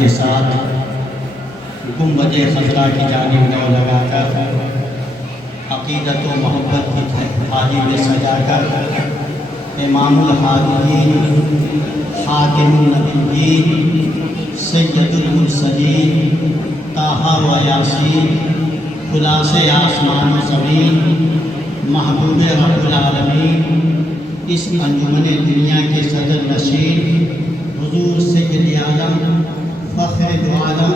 کے ساتھ گنبد خضرا کی جانب نو لگا کر عقیدت و محبت کی تھالی میں سجا کر امام الحاضرین خاتم النبیین سید المرسلین طٰہٰ و یاسین خلاصِ آسمان و زمین محبوب رب العالمین اس انجمن دنیا کے صدر نشین حضور سید عالم فخر دو عالم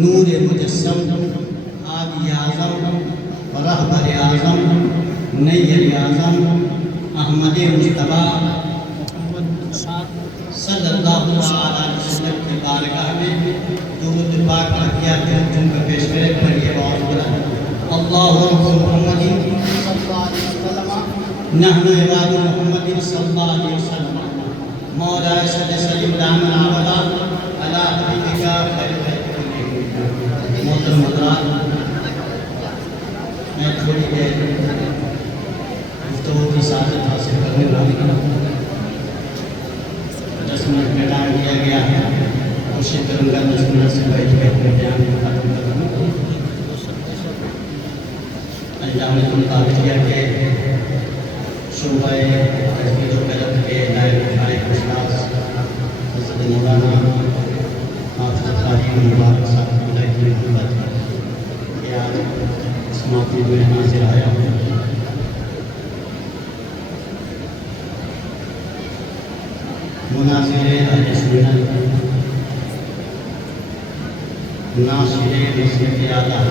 نور مجسم ہادی اعظم رہبر اعظم نیر اعظم احمد مصطفیٰ صلی اللہ علیہ وسلم کی بارگاہ میں درود پاک کیا پھر تم کا پیش کرے پڑھیے بہت بڑا اللہم محمد صلی اللہ علیہ وسلم نحن عباد محمد صلی اللہ علیہ وسلم مولا صلی سلیم دامن آبدا علی حبیبکا خیر محترم حضرات، میں تھوڑی دیر گفتگو کی سعادت حاصل کرنے والی 10 منٹ میں ٹائم دیا گیا ہے، کوشش کروں گا 10 منٹ سے بیٹھ کے اپنے بیان کو ختم کروں۔ انجام القادریہ کے شعبہ تجوید و قلم کے نائب فائق استاذ حضرت مولانا حافظ قاری مبارک صاحب کی محبت کہ آج اس محفل میں حاضر آیا ہوں۔ مناظر اہل سنت، ناصر نصرت اعلیٰ،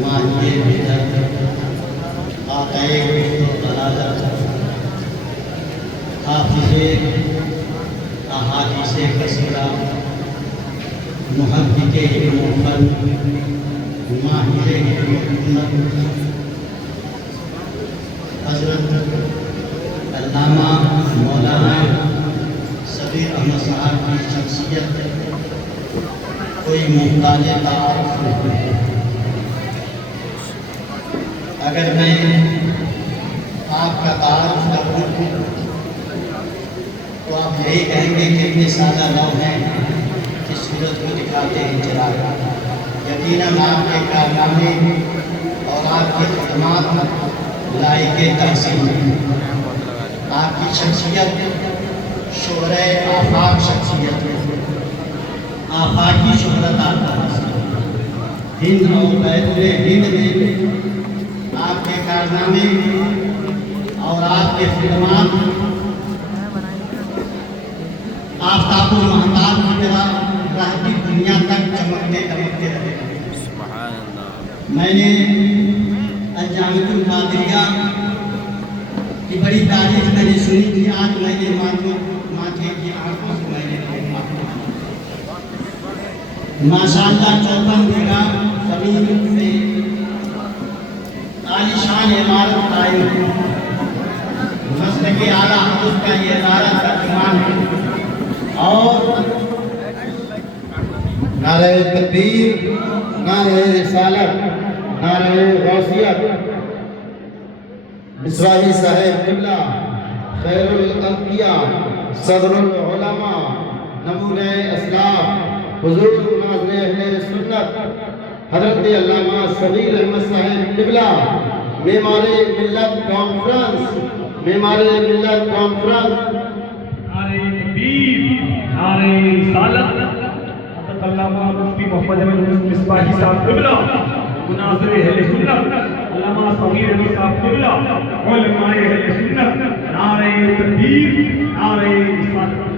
ماہی بدعت، قاطع کفر و ضلالت، حافظ احادیث کثیرہ، محقق علم و فن، ماہر علم و حکمت، حضرت علامہ مولانا صغیر احمد صاحب کی شخصیت کوئی محتاج تعارف نہیں۔ اگر میں آپ کا تعارف کروں تو آپ یہی کہیں گے کہ اتنے سادہ لوگ ہیں کہ سورج کو دکھاتے ہیں چراغ۔ یقیناً آپ کے کارنامے اور آپ کی خدمات لائق تحسین ہیں۔ آپ کی شخصیت شہرۂ آفاق شخصیت ہے، آفاقی شہرت آپ کا حاصل ہند اور بیرون ہند میں آپ کے کارنامے اور آپ کے خدمات آفتاب و مہتاب کی طرح رہتی دنیا تک چمکتے دمکتے رہے۔ میں نے انجام القادریہ کی بڑی تعریف میں نے سنی تھی، آج میں نے ماتھے کی آنکھوں سے میں نے دیکھا۔ ماشاءاللہ 54 بیگھہ زمین سے عالیشان عمارت قائم ہے۔ مسلک اعلیٰ حدیث کا یہ ادارہ ترجمان ہے اور نعرہ تکبیر، نعرہ رسالت، نعرہ غوثیت، مصراحی صاحب قبلہ، خیر الانبیاء، صدر العلماء، نمونہ اسلاف، حضور ناظر اہل سنت حضرت علامہ صغیر احمد صاحب قبلہ، معمار ملت کانفرنس، معمار ملت کانفرنس، نعرہ تکبیر، نعرہ رسالت، حضرت علامہ مفتی محمد احمد مصباحی صاحب قبلہ، مناظر اہل سنت، علامہ صغیر احمد صاحب قبلہ، علماء اہل سنت، نعرہ تکبیر، نعرہ رسالت۔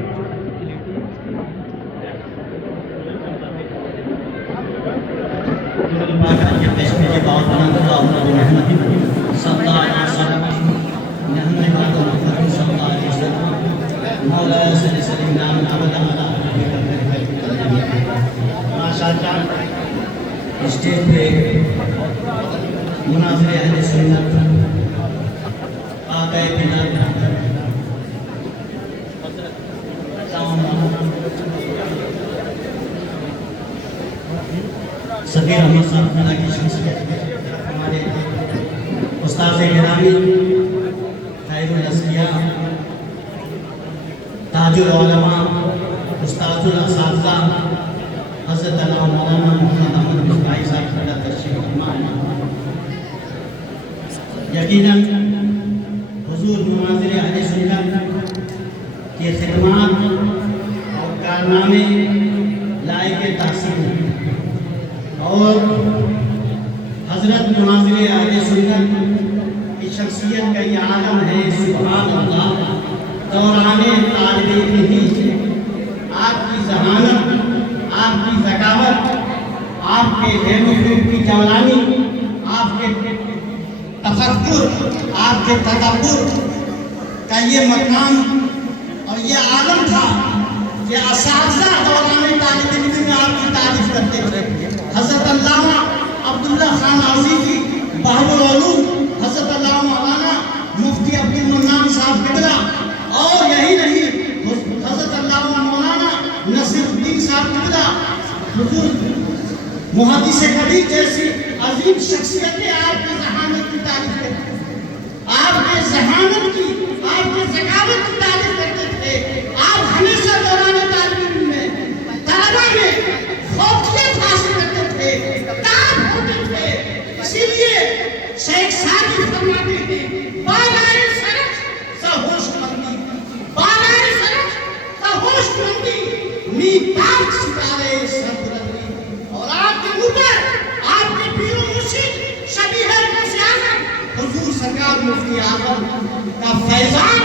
اسٹیج پہ مناظر اہل سنت، آقائے بدعت، صغیر احمد صاحب کی شخصیت، ہمارے استاذ گرامی خیر الاسقیاء، تاج العلماء، استاذ الاساتذہ حضرت علامہ مولانا محمد احمد مصباحی صاحب کا تشریف فرما ہے۔ یقیناً حضور مناظر اہل سنت کے خدمات اور کارنامے لائق تحسین ہیں، اور حضرت مناظر اہل سنت کی شخصیت کا یہ عالم ہے سبحان اللہ۔ دوران طالب علمی سے آپ کی ذہانت، آپ کی ذکاوت، آپ کے ذہن و فکر کی جوانی، آپ کے تفکر، آپ کے تدبر کا یہ مقام اور یہ عالم تھا کہ اساتذہ دوران طالب علمی میں آپ کی تعریف کرتے تھے۔ حضرت علامہ عبداللہ خان عزیزی بحر العلوم، حضرت علامہ مولانا مفتی عبدالمنان صاحب قبلہ، اور یہی نہیں حضرت علامہ مولانا نصیر الدین صاحب قبلہ، حضور محدث کبیر جیسی عظیم شخصیتیں آپ کی ذہانت کی تعریف کرتے تھے، آپ کے ذہانت کی، آپ کے ذکاوت کی تعریف کرتے تھے۔ آپ ہمیشہ دوران طالب علم میں طلبہ میں فوقیت حاصل کرتے تھے، کتاب ہوتے تھے۔ اسی لیے شیخ سعدی فرماتے ہیں بالائے سرخ سہوش مندی، بالائے سرخ سہوش مندی، میتاب ستارے سربلندی۔ اور آپ کے اوپر آپ کے پیر و مرشد شبیہ غوث اعظم حضور سرکار مفتی اعظم کا فیضان،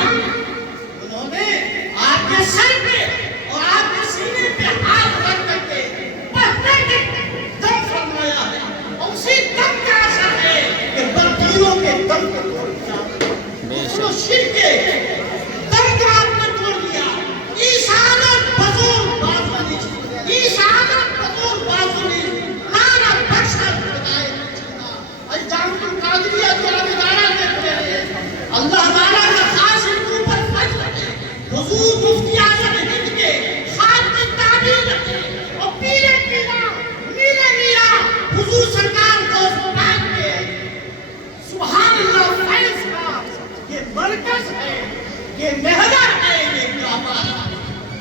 انہوں نے آپ کے سر پہ اور آپ کے سینے پہ ہاتھ رکھ کر کے پہلے دم فرمایا ہے، اور اسی دم کا اثر ہے کہ برطینوں کے دم کو توڑ دیا، شرک کے دم کو آپ نے توڑ دیا۔ عیسانت بزرگ بازوانی، عیسانت بزرگ بازوانی، لانا بخشت خدای بچنا۔ الجامع القادریہ جو ادارہ دیکھ رہے ہیں، اللہ تعالیٰ کا خاص ان کے اوپر فضل ہے۔ حضور مفتی اعظم ہند کے خاتم تعبیر ہے، اور پیر پیرا میرے میاں حضور سرکار کو پاک کے سبحان اللہ فیض کا یہ مرکز ہے، یہ محور ہے، یہ کعبہ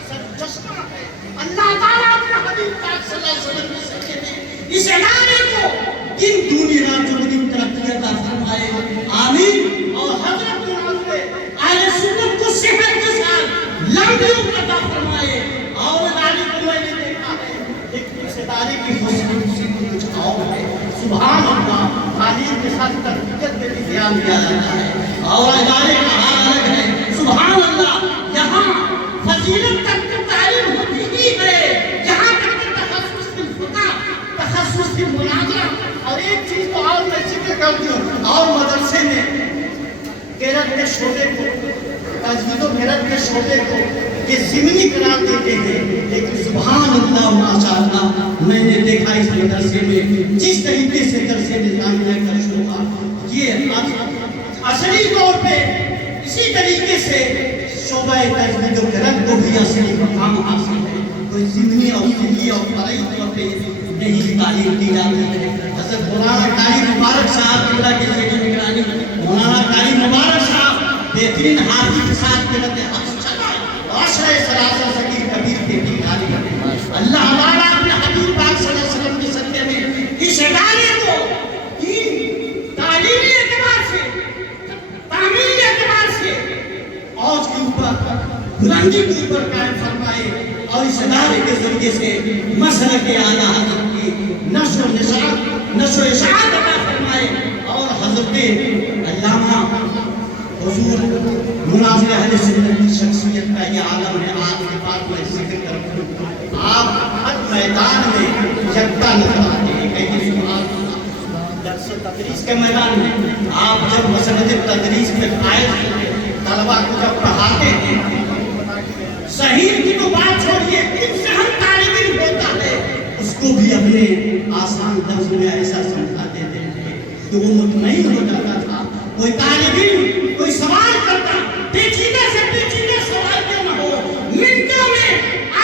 سر چشمہ ہے۔ اللہ تعالیٰ اپنے حبیب پاک صلی اللہ علیہ وسلم کے صدقے میں اس ادارے کو دن دنی رات چوگنی ترقی عطا فرمائے، آمین۔ اور حضرت مناظر اہل سنت کو صحت کے ساتھ لمبی عمر عطا فرمائے۔ اور ادارے کو میں نے دیکھا ہے، لیکن اس ادارے کی خصوصی کچھ اور ہے، سبحان اللہ۔ تعلیم کے ساتھ تربیت پہ بھی دھیان دیا جاتا ہے، اور ادارے کا حال الگ ہے، سبحان اللہ۔ یہاں فضیلت تک کی تعلیم ہوتی ہی ہے، یہاں تک کہ تخصص کی فقہ، تخصص کی مناظرہ۔ اور ایک چیز تو اور میں ذکر کر دوں، اور مدرسے میں کیرت کے شعبے کو، تجوید و کیرت کے شعبے کو یہ ضمنی قرار دیتے ہیں، لیکن سبحان اللہ ماشاءاللہ میں نے دیکھا اس مدرسے میں جس طریقے سے درس نظامیہ کا شعبہ یہ اصلی طور پہ اسی طریقے سے شعبہ تجوید و قرات کو بھی اصلی مقام حاصل ہے۔ کوئی ضمنی اور فقہی اور فرعی طور پہ نہیں تعلیم دی جاتی ہے۔ حضرت مولانا قاری مبارک صاحب اللہ کے ذریعے نگرانی، مولانا قاری مبارک صاحب بہترین حافظ کے ساتھ قرات حفظ چلا اور عشرہ ثلاثہ صغیر کبیر کے نگرانی کرتے۔ اللہ تعالیٰ اپنے حبیب پاک صلی اللہ علیہ وسلم کے صدقے میں اس ادارے کو تعلیمی اعتبار سے، تعمیری اعتبار سے اوج کے اوپر، بلندی کے اوپر قائم فرمائے، اور اس ادارے کے ذریعے سے مسلک اعلیٰ حضرت کی نشر و اشاعت عطا فرمائے، اور حضرت علامہ حضور مناظر اہل سنت کی شخصیت کا یہ عالم ہے۔ آپ کے پاس میں ذکر کروں، آپ ہر میدان میں یکتا نظر آتے ہیں، کہیں سبحان اللہ۔ درس و تدریس کے میدان میں آپ جب مسند تدریس میں قائد ہیں، طلبہ کو جب پڑھاتے ہیں، صحیح کی تو بات چھوڑیے، کچھ سے ہم طالب علم ہوتا ہے اس کو بھی اپنے آسان لفظ میں ایسا سمجھا دیتے تھے کہ وہ مطمئن ہو جاتا تھا۔ کوئی طالب علم کوئی سوال کرتا، پیچیدہ سے پیچیدہ سوال کیوں نہ ہو، منٹوں میں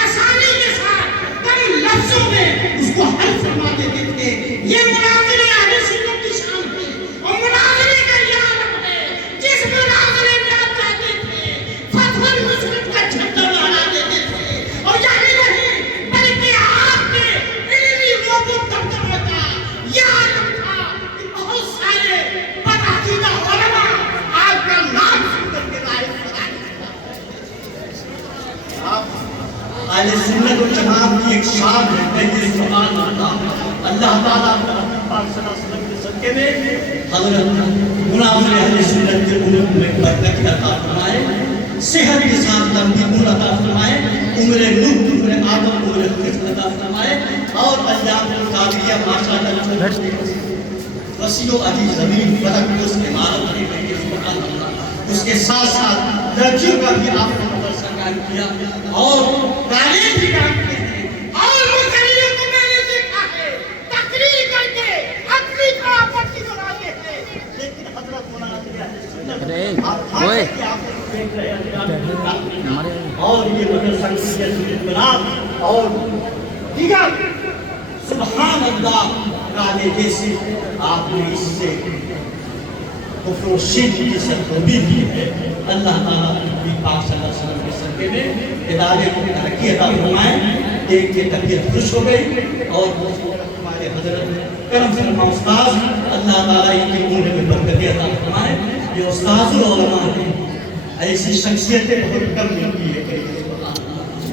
آسانی کے ساتھ کم لفظوں میں اس کو حل فرما دیتے تھے۔ یہ مناظرے اہل سنت کی شان ہے، اور مناظرے کا یہ عالم ہے، جس مناظرے میں آپ جاتے تھے فتح المسلم کا جھنڈا لہرا دیتے تھے، اور یہی نہیں سنت و جماعت کی ایک شان ہے کہ سبحان اللہ اللہ تعالیٰ پاک صلی اللہ علیہ وسلم کے صدقے میں حضرت مناظر اہل سنت کے عمر میں برکت عطا فرمائے، صحت کے ساتھ لمبی عمر عطا فرمائے، عمر نوح، عمر آدم، عمر خضر عطا فرمائے، اور ایام القادریہ ماشاءاللہ وسیع و عزیز زمین فلک کو اس کے عمارت میں گئی سبحان اللہ۔ اس کے ساتھ ساتھ لڑکیوں کا بھی آپ نے مدرسہ قائم کیا اور تعلیم بھی قائم کی ہے، اور مکریوں کو میں نے دیکھا ہے تقریر کر کے اپنی پراپرٹی بناتے ہیں، لیکن حضرت مناظر اہل سنت آپ دیکھ رہے ہیں اور یہ مدرسہ کی بنات اور دیگر سبحان اللہ کالے جیسے آپ نے اس سے کفر و شرک کی سرخوبی کی ہے۔ اللہ تعالیٰ نبی پاک صلی اللہ علیہ وسلم کے صدقے میں ادارے کو ترقی عطا فرمائے، دیکھ کے طبیعت خوش ہو گئی، اور ہمارے حضرت کرم فرما استاذ اللہ تعالیٰ ان کی عمر میں برکت عطا فرمائے۔ یہ استاذ العلماء ہیں، ایسی شخصیتیں بہت کم ملتی ہے،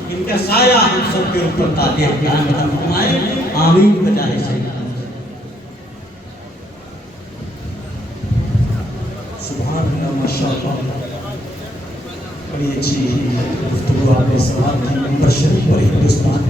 ان کا سایہ ہم سب کے اوپر تعلیم قائم عطا فرمائے، آمین بجائے سیدنا۔ سبحان اللہ ماشاءاللہ، بڑی اچھی گفتگو آپ نے سماعت کی، ممبر شریف پر ہندوستان